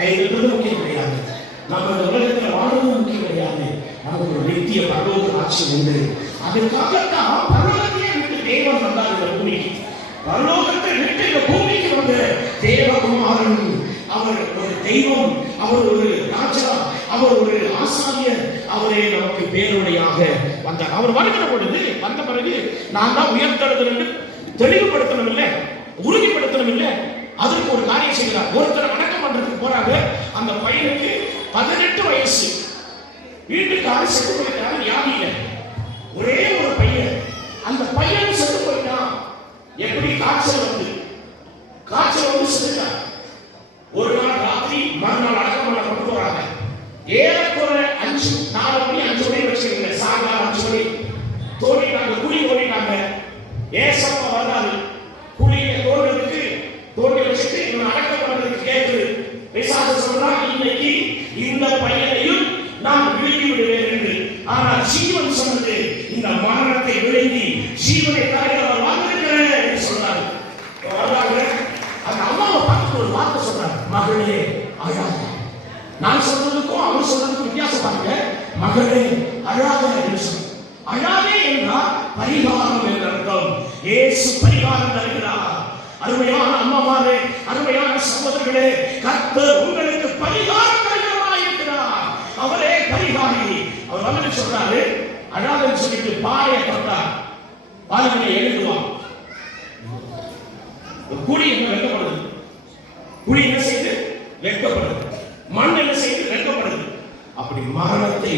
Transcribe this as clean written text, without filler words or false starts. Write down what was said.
கைது முக்கியம் கிடையாது. நம்ம இந்த உலகத்தில் வாழ்வது முக்கியம் கிடையாது. நமக்கு ஒரு நித்திய பரலோக ஆட்சி உண்டு. அதுக்காகத்தான் பரலோகத்தையே விட்டு தேவன் வந்தார் இந்த பூமிக்கு. பரலோகத்தை விட்டு இந்த பூமிக்கு வந்த தேவகுமாரன் அவர் ஒரு தெய்வம், அவர் ஒரு ராஜா, அவர் ஒரு ஆசாரியர், அவரே நமக்கு பேருடையாக வந்தார். அவர் வருகிற பொழுது வந்த பிறகு நான் தான் உயர்த்தெழுதல் என்று தெளிவுபடுத்தணும் இல்லை, உறுதிப்படுத்தணும் இல்லை. அதற்கு ஒரு காரியம் செய்கிறார். ஒருத்தர் அடக்கம் பண்றதுக்கு போறாங்க. அந்த பையனுக்கு 18 வயசு. வீட்டுக்கார செத்து போயிட்டாரு, வியாதியில. ஒரே ஒரு பையன். அந்த பையன் செத்து போயிட்டான். எப்படி? காய்ச்சல் வந்து செத்துட்டான். ஒரு நாள் ராத்திரி மறுநாள் அடக்கம் பண்ண கொண்டு போறாங்க. ஏறக்குறை 4 மணி 5 மணி வச்சுக்கோங்க, சாயங்காலம் 5 மணி தோண்டிட்டாங்க, குழி தோண்டிட்டாங்க. ஏசப்பா வர்றாரு. குழியை தோண்டி வச்சுட்டு இவன் அடக்கம் பண்றதுக்கு கேட்குது. பிசாசு சொல்றா, இன்னைக்கு இந்த பையனையும் நான் விழுங்கி விடுவேன் என்று. ஆனால் ஜீவன் சொன்னது, இந்த மரணத்தை விழுங்கி ஜீவனை தருகிறவர் வந்திருக்கிறேன் என்று சொன்னார். அந்த அம்மாவை பார்த்து ஒரு வார்த்தை சொல்றாரு, மகளே அழாத. நான் சொல்றதுக்கும் அவர் சொல்றதுக்கும் வித்தியாசம் பாருங்க. மகளே அழாத என்று சொன்ன. அழாதே என்றால் பரிகாரம் என்று அர்த்தம். இயேசு பரிகாரம் தருகிறார். அருமையான அம்மாமாரே, அருமையான சகோதரர்களே, கர்த்தர் உங்களுக்கு பரிகாரம் தருகிறவராய் இருக்கிறார். அவரே பரிகாரி. அவர் வந்து சொல்றாரு, அழாதன்னு சொல்லிட்டு பாறையை தொட்டார். பாறைகளை எழுதுவான். குழி என்ன வெட்கப்படுது? குழி என்ன செய்து வெட்கப்படுது? மண் என்ன செய்து வெட்கப்படுது? அப்படி மரணத்தை